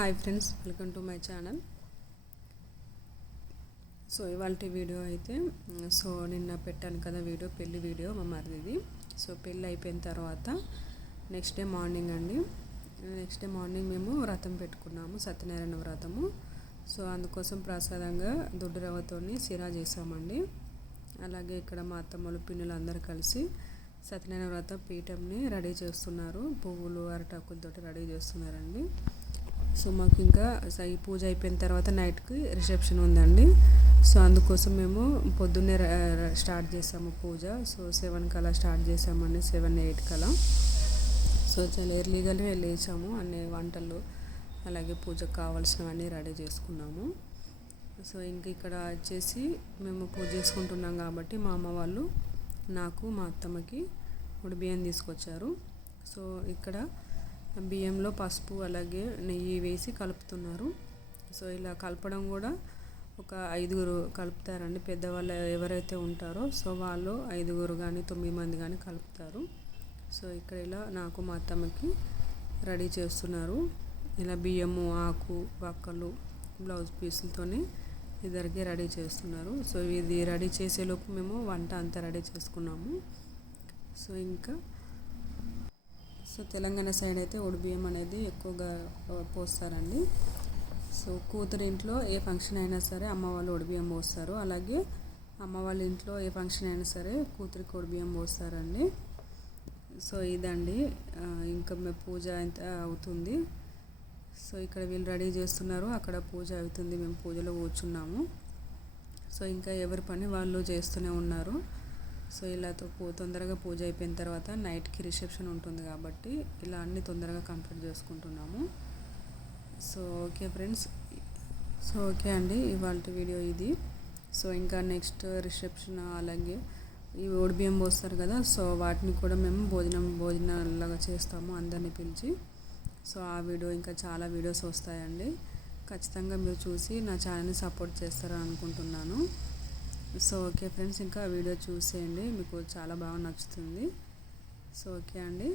Hi friends, welcome to my channel. So ఇవాళ video అయితే నిన్న పెట్టాను కదా వీడియో, పెళ్లి వీడియో మా మరిదిది. సో పెళ్ళి అయిపోయిన తర్వాత నెక్స్ట్ డే మార్నింగ్ మేము వ్రతం పెట్టుకున్నాము, సత్యనారాయణ వ్రతము. సో అందుకోసం ప్రసాదంగా దొడ్డు రవ్వతోని సిరా చేసామండి. అలాగే ఇక్కడ మా అత్తమ్మలు పిన్నులు అందరూ కలిసి సత్యనారాయణ వ్రత పీఠంని రెడీ చేస్తున్నారు. పువ్వులు అరటాకులతో రెడీ చేస్తున్నారండి. సో మాకు ఇంకా ఈ పూజ అయిపోయిన తర్వాత నైట్కి రిసెప్షన్ ఉందండి. సో అందుకోసం మేము పొద్దున్నే స్టార్ట్ చేసాము పూజ. సో 7 కలా స్టార్ట్ చేసామండి, 7-8 కలా. సో చాలా ఎర్లీగానే లేచాము, అన్ని వంటలు అలాగే పూజకు కావాల్సినవన్నీ రెడీ చేసుకున్నాము. సో ఇంక ఇక్కడ వచ్చేసి మేము పూజ చేసుకుంటున్నాం కాబట్టి మా అమ్మ వాళ్ళు నాకు మా అత్తమ్మకి బియ్యం తీసుకొచ్చారు. సో ఇక్కడ బియ్యంలో పసుపు అలాగే నెయ్యి వేసి కలుపుతున్నారు. సో ఇలా కలపడం కూడా ఒక 5 కలుపుతారండి. పెద్దవాళ్ళు ఎవరైతే ఉంటారో సో వాళ్ళు 5 కానీ 9 మంది కానీ కలుపుతారు. సో ఇక్కడ ఇలా నాకు మా అత్తమ్మకి రెడీ చేస్తున్నారు. ఇలా బియ్యము, ఆకు, వక్కలు, బ్లౌజ్ పీసులతోని ఇద్దరికి రెడీ చేస్తున్నారు. సో ఇది రెడీ చేసేలోపు మేము వంట అంతా రెడీ చేసుకున్నాము. సో ఇంకా తెలంగాణ సైడ్ అయితే బియ్యం అనేది ఎక్కువగా పోస్తారండి. సో కూతురి ఇంట్లో ఏ ఫంక్షన్ అయినా సరే అమ్మ వాళ్ళు బియ్యం పోస్తారు. అలాగే అమ్మ వాళ్ళ ఇంట్లో ఏ ఫంక్షన్ అయినా సరే కూతురికి బియ్యం పోస్తారండి. సో ఇదండి, ఇంకా పూజ ఎంత అవుతుంది. సో ఇక్కడ వీళ్ళు రెడీ చేస్తున్నారు, అక్కడ పూజ అవుతుంది, మేము పూజలో కూర్చున్నాము. సో ఇంకా ఎవరి పని వాళ్ళు చేస్తూనే ఉన్నారు. సో ఇలా తొందరగా పూజ అయిపోయిన తర్వాత నైట్కి రిసెప్షన్ ఉంటుంది కాబట్టి ఇలా అన్నీ తొందరగా కంప్లీట్ చేసుకుంటున్నాము. So okay friends, so okay అండి, ఇవాళ వీడియో ఇది. సో ఇంకా నెక్స్ట్ రిసెప్షన్ అలాగే ఈ బియ్యం పోస్తారు కదా, సో వాటిని కూడా మేము భోజనాలాగా చేస్తాము అందరినీ పిలిచి. సో ఆ వీడియో ఇంకా చాలా వీడియోస్ వస్తాయండి. ఖచ్చితంగా మీరు చూసి నా ఛానల్ని సపోర్ట్ చేస్తారని అనుకుంటున్నాను. సో ఓకే ఫ్రెండ్స్, ఇంకా వీడియో చూసేయండి, మీకు చాలా బాగా నచ్చుతుంది. సో ఓకే అండి.